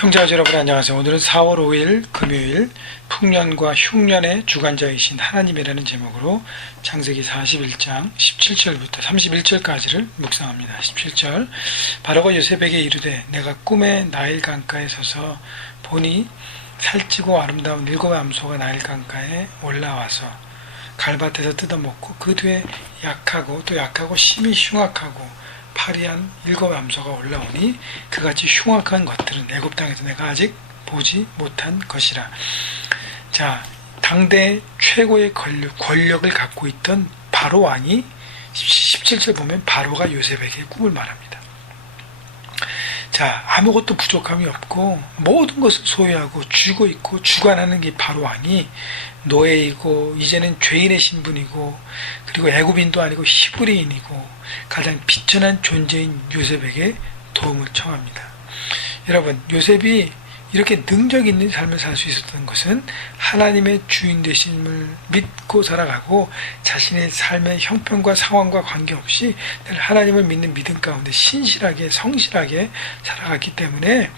형제자매 여러분 안녕하세요. 오늘은 4월 5일 금요일 풍년과 흉년의 주관자이신 하나님이라는 제목으로 창세기 41장 17절부터 31절까지를 묵상합니다. 17절 바로가 요셉에게 이르되 내가 꿈에 나일 강가에 서서 보니 살찌고 아름다운 7 암소가 나일 강가에 올라와서 갈밭에서 뜯어먹고 그 뒤에 약하고 심히 흉악하고 파리한 7 암소가 올라오니 그같이 흉악한 것들은 애굽 땅에서 내가 아직 보지 못한 것이라. 자, 당대 최고의 권력을 갖고 있던 바로 왕이 17절 보면 바로가 요셉에게 꿈을 말합니다. 자, 아무것도 부족함이 없고 모든 것을 소유하고 쥐고 있고 주관하는 게 바로 왕이 노예이고 이제는 죄인의 신분이고 그리고 애굽인도 아니고 히브리인이고 가장 비천한 존재인 요셉에게 도움을 청합니다. 여러분, 요셉이 이렇게 능력 있는 삶을 살 수 있었던 것은 하나님의 주인 되심을 믿고 살아가고 자신의 삶의 형편과 상황과 관계없이 늘 하나님을 믿는 믿음 가운데 신실하게 성실하게 살아갔기 때문에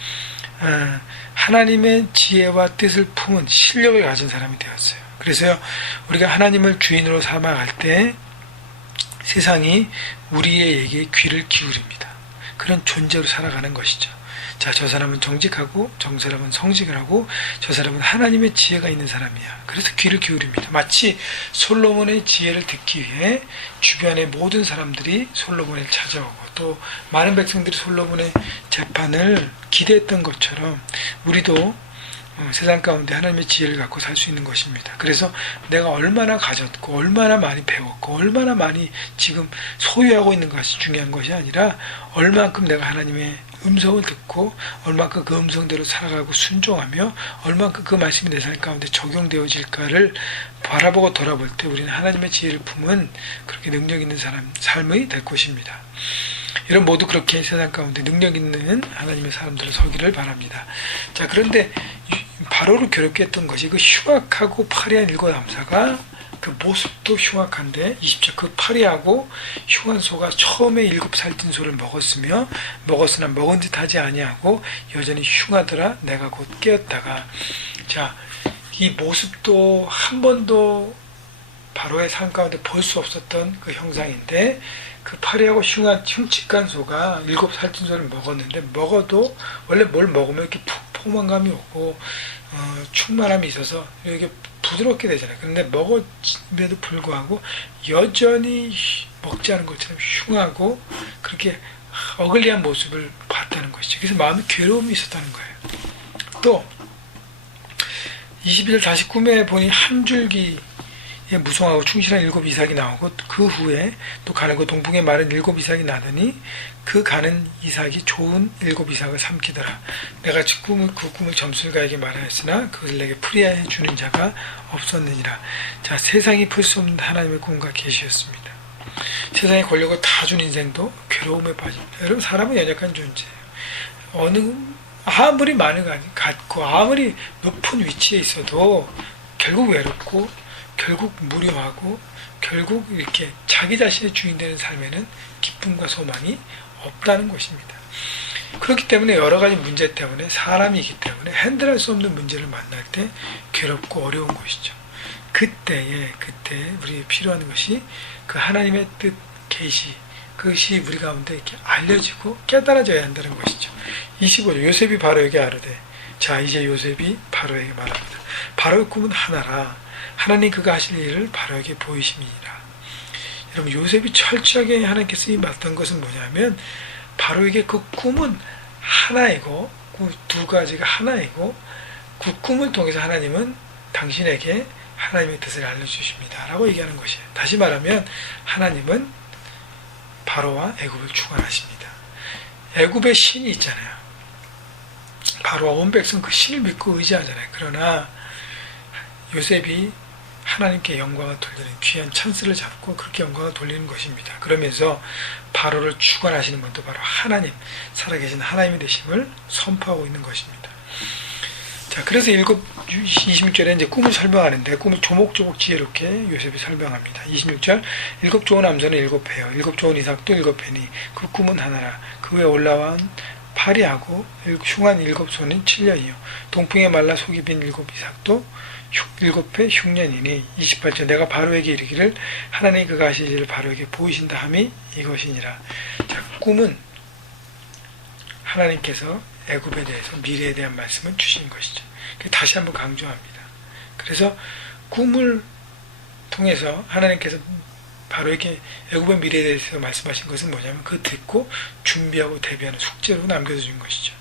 하나님의 지혜와 뜻을 품은 실력을 가진 사람이 되었어요. 그래서 우리가 하나님을 주인으로 삼아갈 때 세상이 우리에게 귀를 기울입니다. 그런 존재로 살아가는 것이죠. 자, 저 사람은 정직하고 저 사람은 성직을 하고 저 사람은 하나님의 지혜가 있는 사람이야. 그래서 귀를 기울입니다. 마치 솔로몬의 지혜를 듣기 위해 주변의 모든 사람들이 솔로몬을 찾아오고 또 많은 백성들이 솔로몬의 재판을 기대했던 것처럼 우리도 세상 가운데 하나님의 지혜를 갖고 살 수 있는 것입니다. 그래서 내가 얼마나 가졌고 얼마나 많이 배웠고 얼마나 많이 지금 소유하고 있는 것이 중요한 것이 아니라 얼만큼 내가 하나님의 음성을 듣고 얼만큼 그 음성대로 살아가고 순종하며 얼만큼 그 말씀이 내 삶 가운데 적용되어질까를 바라보고 돌아볼 때 우리는 하나님의 지혜를 품은 그렇게 능력 있는 삶이 될 것입니다. 여러분 모두 그렇게 세상 가운데 능력 있는 하나님의 사람들을 서기를 바랍니다. 자, 그런데 바로를 괴롭게 했던 것이 그 흉악하고 파리한 7 암사가 그 모습도 흉악한데 20절 그 파리하고 흉한 소가 처음에 7 살찐 소를 먹었으나 먹은 듯 하지 아니하고 여전히 흉하더라. 내가 곧 깨었다가. 자, 이 모습도 한 번도 바로의 삶 가운데 볼 수 없었던 그 형상인데 그 파리하고 흉측한 소가 7 살찐 소를 먹었는데 먹어도 원래 뭘 먹으면 이렇게 포만감이 오고 충만함이 있어서 이렇게 부드럽게 되잖아요. 그런데 먹었음에도 불구하고 여전히 먹지 않은 것처럼 흉하고 그렇게 어글리한 모습을 봤다는 것이죠. 그래서 마음에 괴로움이 있었다는 거예요. 또 21절 다시 꿈에 보니 한 줄기 무성하고 충실한 7 이삭이 나오고 그 후에 또 가는 그 동풍에 마른 7 이삭이 나더니 그 가는 이삭이 좋은 7 이삭을 삼키더라. 내가 그 꿈을 점술가에게 말하였으나 그것을 내게 풀이해 주는 자가 없었느니라. 자, 세상이 풀 수 없는 하나님의 꿈과 계시였습니다. 세상의 권력을 다 준 인생도 괴로움에 빠집니다. 여러분, 사람은 연약한 존재예요. 아무리 많은 것 같고 아무리 높은 위치에 있어도 결국 외롭고 결국 무료하고 결국 이렇게 자기 자신의 주인 되는 삶에는 기쁨과 소망이 없다는 것입니다. 그렇기 때문에 여러 가지 문제 때문에 사람이기 때문에 핸들할 수 없는 문제를 만날 때 괴롭고 어려운 것이죠. 그때 우리에게 필요한 것이 그 하나님의 뜻 계시, 그것이 우리 가운데 이렇게 알려지고 깨달아져야 한다는 것이죠. 25절 요셉이 바로에게 아뢰되. 자, 이제 요셉이 바로에게 말합니다. 바로의 꿈은 하나라. 하나님 그가 하실 일을 바로에게 보이심이니라. 여러분, 요셉이 철저하게 하나님께 쓰임 받던 것은 뭐냐면 바로에게 그 꿈은 하나이고 그 2가지가 하나이고 그 꿈을 통해서 하나님은 당신에게 하나님의 뜻을 알려주십니다 라고 얘기하는 것이에요. 다시 말하면 하나님은 바로와 애굽을 주관하십니다. 애굽의 신이 있잖아요. 바로와 온 백성 그 신을 믿고 의지하잖아요. 그러나 요셉이 하나님께 영광을 돌리는 귀한 찬스를 잡고 그렇게 영광을 돌리는 것입니다. 그러면서 바로를 주관하시는 분도 바로 하나님, 살아계신 하나님의 되심을 선포하고 있는 것입니다. 자, 그래서 26절에 이제 꿈을 설명하는데 꿈을 조목조목 지혜롭게 요셉이 설명합니다. 26절 7 좋은 암소는 7 배요 7 좋은 이삭도 7 배니 그 꿈은 하나라. 그 위에 올라온 파리하고 흉한 7소는 7년이요 동풍에 말라 속이 빈 7이삭도 7회 흉년이니 28절 내가 바로에게 이르기를 하나님이 그가 하실 일을 바로에게 보이신다 함이 이것이니라. 자, 꿈은 하나님께서 애굽에 대해서 미래에 대한 말씀을 주신 것이죠. 다시 한번 강조합니다. 그래서 꿈을 통해서 하나님께서 바로에게 애굽의 미래에 대해서 말씀하신 것은 뭐냐면 그 듣고 준비하고 대비하는 숙제로 남겨준 것이죠.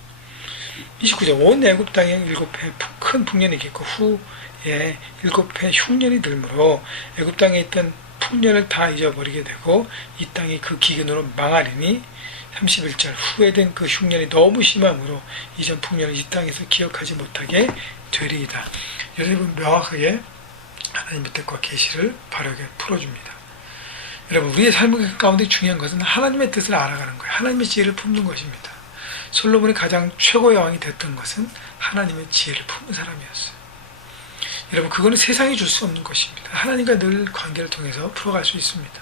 29절 온 애굽 땅에 7회 큰 풍년이 있겠고 후에 7회 흉년이 들므로 애굽 땅에 있던 풍년을 다 잊어버리게 되고 이 땅이 그 기근으로 망하리니 31절 후에 된 그 흉년이 너무 심함으로 이전 풍년을 이 땅에서 기억하지 못하게 되리이다. 여러분 명확하게 하나님의 뜻과 계시를 바로에게 풀어줍니다. 여러분 우리의 삶 가운데 중요한 것은 하나님의 뜻을 알아가는 거예요. 하나님의 지혜를 품는 것입니다. 솔로몬이 가장 최고의 왕이 됐던 것은 하나님의 지혜를 품은 사람이었어요. 여러분 그거는 세상이 줄 수 없는 것입니다. 하나님과 늘 관계를 통해서 풀어갈 수 있습니다.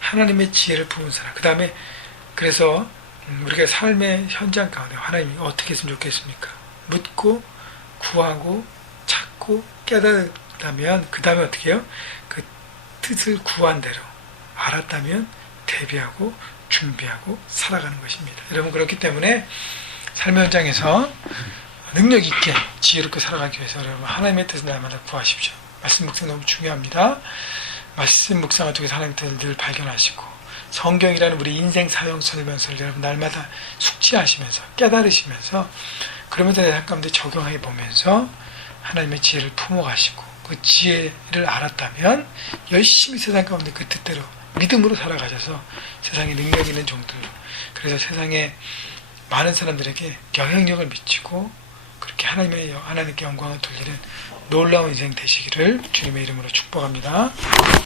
하나님의 지혜를 품은 사람. 그 다음에 그래서 우리가 삶의 현장 가운데 하나님이 어떻게 했으면 좋겠습니까? 묻고 구하고 찾고 깨달았다면 그 다음에 어떻게 해요? 그 뜻을 구한 대로 알았다면 대비하고 준비하고 살아가는 것입니다. 여러분 그렇기 때문에 삶의 현장에서 능력 있게 지혜롭게 살아가기 위해서 여러분 하나님의 뜻을 날마다 구하십시오. 말씀 묵상 너무 중요합니다. 말씀 묵상을 통해서 하나님의 뜻을 늘 발견하시고 성경이라는 우리 인생 사용 설명서를 여러분 날마다 숙지하시면서 깨달으시면서 그러면서 내 삶 가운데 적용해 보면서 하나님의 지혜를 품어가시고 그 지혜를 알았다면 열심히 세상 가운데 그 뜻대로 믿음으로 살아가셔서 세상에 능력 있는 종들 그래서 세상에 많은 사람들에게 영향력을 미치고 그렇게 하나님께 영광을 돌리는 놀라운 인생 되시기를 주님의 이름으로 축복합니다.